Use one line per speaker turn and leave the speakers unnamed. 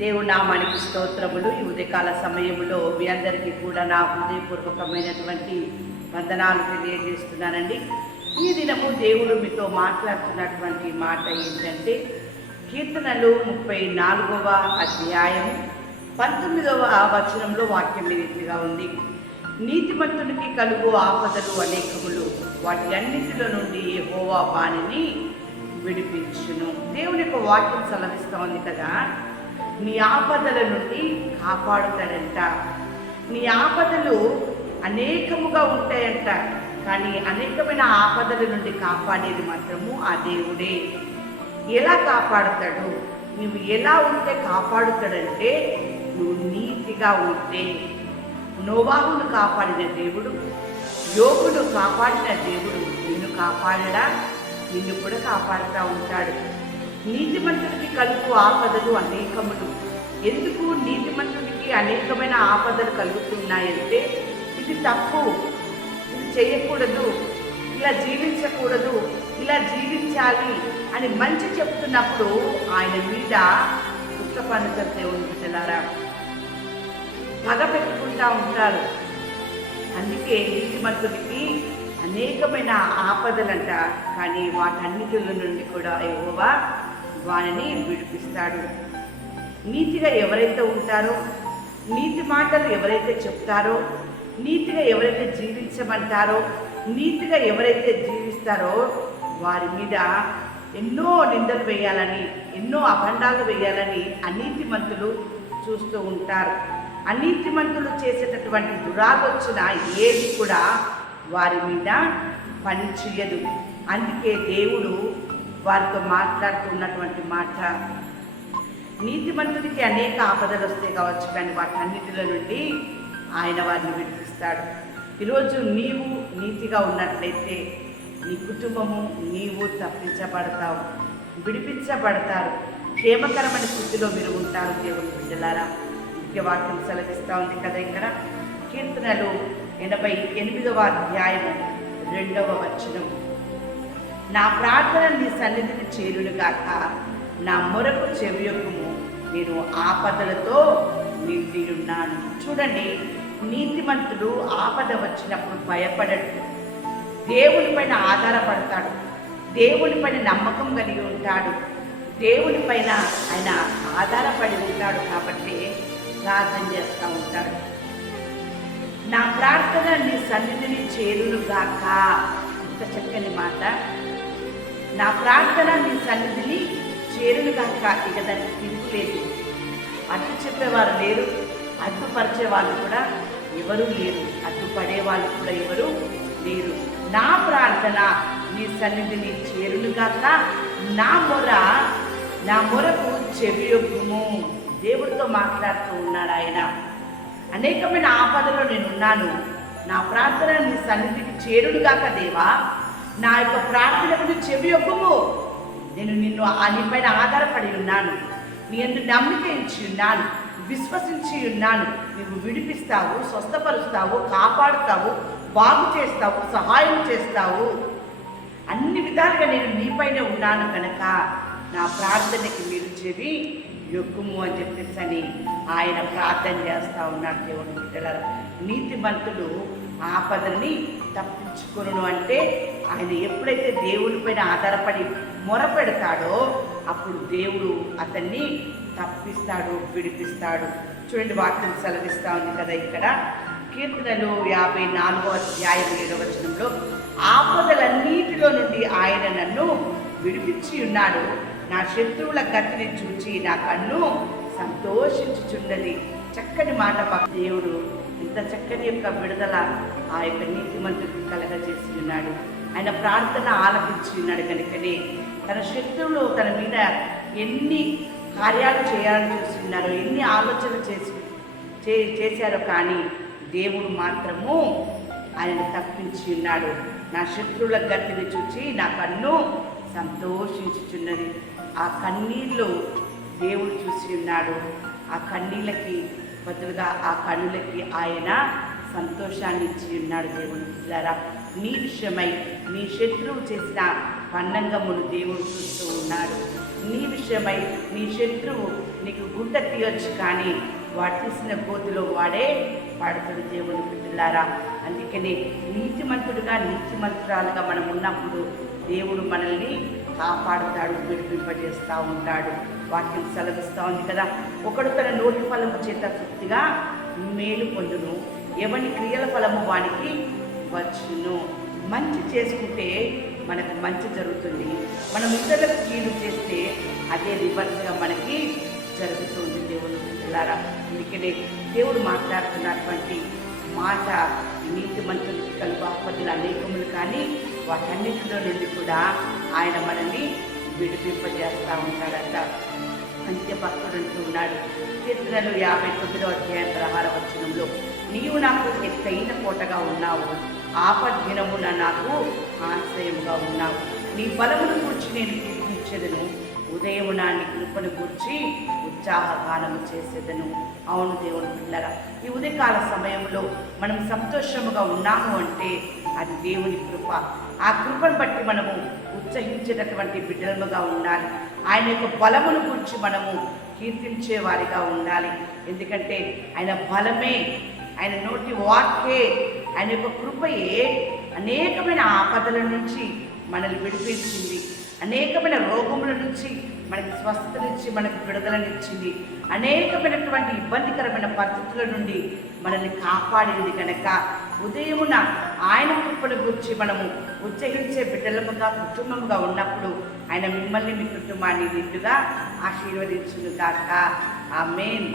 దేవుడు నామానికి స్తోత్రములు. ఈ ఉదయకాల సమయంలో మీ అందరికీ కూడా నా హృదయపూర్వకమైనటువంటి వందనాలు తెలియజేస్తున్నానండి. ఈ దినము దేవుడు మీతో మాట్లాడుతున్నటువంటి మాట ఏంటంటే కీర్తనలు ముప్పై నాలుగవ అధ్యాయం పంతొమ్మిదవ వచనంలో వాక్యం ఈ రీతిగా ఉంది. నీతిమంతునికి కలుగు ఆపదలు అనేకములు వాటి అన్నింటిలో నుండి హోవా బాణిని విడిపించును. దేవుని యొక్క వాక్యం సెలవిస్తూ ఉంది కదా. నీ ఆపదల నుండి కాపాడుతాడంట. నీ ఆపదలు అనేకముగా ఉంటాయంట కానీ అనేకమైన ఆపదల నుండి కాపాడేది మాత్రము ఆ దేవుడే. ఎలా కాపాడుతాడు? నువ్వు ఎలా ఉంటే కాపాడుతాడంటే నువ్వు నీతిగా ఉంటే. నోవాహును కాపాడిన దేవుడు యోగును కాపాడిన దేవుడు నిన్ను కాపాడడా? నిన్ను కూడా కాపాడుతూ ఉంటాడు. నీతిమంతుడికి కలుగు ఆపదలు అనేకములు. ఎందుకు నీతిమంతుడికి అనేకమైన ఆపదలు కలుగుతున్నాయంటే ఇది తప్పు. ఇది చేయకూడదు. ఇలా జీవించకూడదు. ఇలా జీవించాలి అని మంచి చెప్తున్నప్పుడు ఆయన మీద పుట్టపనుక దేవుని బిడ్డలారా పగ పెట్టుకుంటా ఉంటారు. అందుకే నీతిమంతుడికి అనేకమైన ఆపదలంట. కానీ వాటన్నిటిల నుండి కూడా యెహోవా వారిని విడిపిస్తాడు. నీతిగా ఎవరైతే ఉంటారో నీతి మాటలు ఎవరైతే చెప్తారో నీతిగా ఎవరైతే జీవించమంటారో నీతిగా ఎవరైతే జీవిస్తారో వారి మీద ఎన్నో నిందలు వేయాలని ఎన్నో అభండాలు వేయాలని అనీతిమంతులు చూస్తూ ఉంటారు. అనీతిమంతులు చేసేటటువంటి దురాలోచన ఏది కూడా వారి మీద పని చేయదు. అందుకే దేవుడు వారితో మాట్లాడుతున్నటువంటి మాట. నీతిమంతుడికి అనేక ఆపదలు వస్తాయి కావచ్చు కానీ వాటన్నిటిలో నుండి ఆయన వారిని విడిపిస్తాడు. ఈరోజు నీవు నీతిగా ఉన్నట్లయితే నీ కుటుంబము నీవు తప్పించబడతావు విడిపించబడతారు. క్షేమకరమైన స్థితిలో మీరు ఉంటారు దేవుని బిడ్డలారా. ముఖ్య వాక్యం సెలవిస్తూ ఉంది కదా ఇక్కడ. కీర్తనలు ఎనభై ఎనిమిదవ అధ్యాయము రెండవ వచనం. నా ప్రార్థన నీ సన్నిధిని చేరునుగాక నా మొరకు చెవియొక్కుము నేను ఆపదలతో నిండి ఉన్నాను చూడండి నీతిమంతుడు ఆపద వచ్చినప్పుడు భయపడడు. దేవుని పైన ఆధారపడతాడు. దేవుని పైన నమ్మకం కలిగి ఉంటాడు. దేవునిపైన ఆయన ఆధారపడి ఉంటాడు కాబట్టి ప్రార్థన చేస్తూ ఉంటాడు. నా ప్రార్థన నీ సన్నిధిని చేరునుగాక ఇంత చక్కని మాట. నా ప్రార్థన నీ సన్నిధిని చేరునుగాక ఇక దానికి తిరుగులేదు అడ్డు చెప్పేవారు లేరు అడ్డుపరిచే వాళ్ళు కూడా ఎవరు లేరు అడ్డుపడే వాళ్ళు కూడా ఎవరు లేరు. నా ప్రార్థన నీ సన్నిధిని చేరునుగాక నా మొర నా మొరకు చెవియొగ్గుము దేవుడితో మాట్లాడుతూ ఉన్నాడు ఆయన. అనేకమైన ఆపదలో నేను ఉన్నాను నా ప్రార్థన నీ సన్నిధికి చేరుడుగాక దేవా నా యొక్క ప్రార్థనకు నువ్వు చెవి ఒప్పుము నేను నిన్ను ఆ నీపైన ఆధారపడి ఉన్నాను. నీ ఎందు నమ్మిక ఇచ్చి ఉన్నాను. విశ్వసించి ఉన్నాను. నువ్వు విడిపిస్తావు స్వస్థపరుస్తావు కాపాడుతావు బాగు చేస్తావు సహాయం చేస్తావు. అన్ని విధాలుగా నేను నీపైనే ఉన్నాను కనుక నా ప్రార్థనకి మీరు చెవి యొక్కుము అని చెప్పేసి అని ఆయన ప్రార్థన చేస్తూ ఉన్నాడు దేవుడు బిడ్డలారా. నీతిమంతుడు ఆపదని తప్పించుకును అంటే ఆయన ఎప్పుడైతే దేవుని పైన ఆధారపడి మొరపెడతాడో అప్పుడు దేవుడు అతన్ని తప్పిస్తాడు విడిపిస్తాడు. చూడండి వాక్యం సెలవిస్తా ఉంది కదా ఇక్కడ. కీర్తనలు యాభై నాలుగో అధ్యాయం ఏడవ ఆపదలన్నిటిలో నుండి ఆయన నన్ను విడిపించి ఉన్నాడు. నా శత్రువుల గతిని చూచి నా కన్ను సంతోషించుచున్నది. చక్కని మాట దేవుడు ఇంత చక్కని యొక్క విడుదల ఆ యొక్క నీతిమంతుడికి కలగజేసి ఉన్నాడు ఆయన ప్రార్థన ఆలపించి ఉన్నాడు కనుకనే. తన శత్రువులు తన మీద ఎన్ని కార్యాలు చేయాలని చూసి ఉన్నారో ఎన్ని ఆలోచనలు చేసి చే చేశారో కానీ దేవుడు మాత్రము ఆయన తప్పించి ఉన్నాడు. నా శత్రువుల గతిని చూచి నా కన్ను సంతోషించుచున్నది. ఆ కన్నీళ్ళు దేవుడు చూసి ఉన్నాడు. ఆ కన్నీళ్ళకి బదులుగా ఆ కన్నులకి ఆయన సంతోషాన్ని ఇచ్చి ఉన్నాడు దేవుని పిల్లరా నీ విషయమై నీ శత్రువు చేసిన పన్నంగమును దేవుడు చూస్తూ ఉన్నాడు. నీ విషయమై నీ శత్రువు నీకు గుంట తీయొచ్చు కానీ వాడు తీసిన గోతిలో వాడే పాడుతుడు దేవుని బిడ్డలారా. అందుకనే నీతిమంతుడుగా నీతిమంతురాలుగా మనం ఉన్నప్పుడు దేవుడు మనల్ని కాపాడుతాడు విడిపింపజేస్తూ ఉంటాడు. వాక్యం సెలవిస్తూ ఉంది కదా. ఒకడు తన నోటి ఫలము చేత తృప్తిగా మేలు పొందును. ఎవని క్రియల ఫలము వానికి వచ్చును. మంచి చేసుకుంటే మనకు మంచి జరుగుతుంది. మనం ఇతరులకు కీడు చేస్తే అదే రివర్స్గా మనకి జరుగుతుంది దేవుడు పిల్లారా అందుకనే దేవుడు మాట్లాడుతున్నటువంటి మాట నీతి మంత్రులకి కలుగు ఆపదలు అనేకములు కానీ వాటన్నిటిలో నుండి కూడా ఆయన మనల్ని విడిపింపజేస్తూ ఉంటాడట. అంత్య భక్తుడు ఉన్నాడు. కీర్తనలు యాభై తొమ్మిదో అధ్యాయం ప్రహార వచనంలో నీవు నాకు ఎత్తైన కోటగా ఉన్నావు. ఆపద్దినమున నాకు ఆశ్రయముగా ఉన్నావు. నీ బలమును కూర్చి నేను కీర్తించేదను. ఉదయమున నీ కృపను కూర్చి ఉత్సాహగానము చేసేదను. అవును దేవుని పిల్లరా ఈ ఉదయకాల సమయంలో మనం సంతోషముగా ఉన్నాము అంటే అది దేవుని కృప. ఆ కృపను బట్టి మనము ఉత్సహించేటటువంటి బిడ్డలముగా ఉండాలి. ఆయన యొక్క బలమును గురించి మనము కీర్తించే వారిగా ఉండాలి. ఎందుకంటే ఆయన బలమే ఆయన నోటి వాక్యే ఆయన యొక్క కృపయే అనేకమైన ఆపదల నుంచి మనల్ని విడిపించింది. అనేకమైన రోగముల నుంచి మనకి స్వస్థతనిచ్చి మనకు విడుదలనిచ్చింది. అనేకమైనటువంటి ఇబ్బందికరమైన పరిస్థితుల నుండి మనల్ని కాపాడింది కనుక ఉదయమున ఆయన కృపను గురించి మనము ఉత్సహించే బిడ్డలముగా కుటుంబముగా ఉన్నప్పుడు ఆయన మిమ్మల్ని మీ కుటుంబాన్ని నిండుగా ఆశీర్వదించును కాక మెయిన్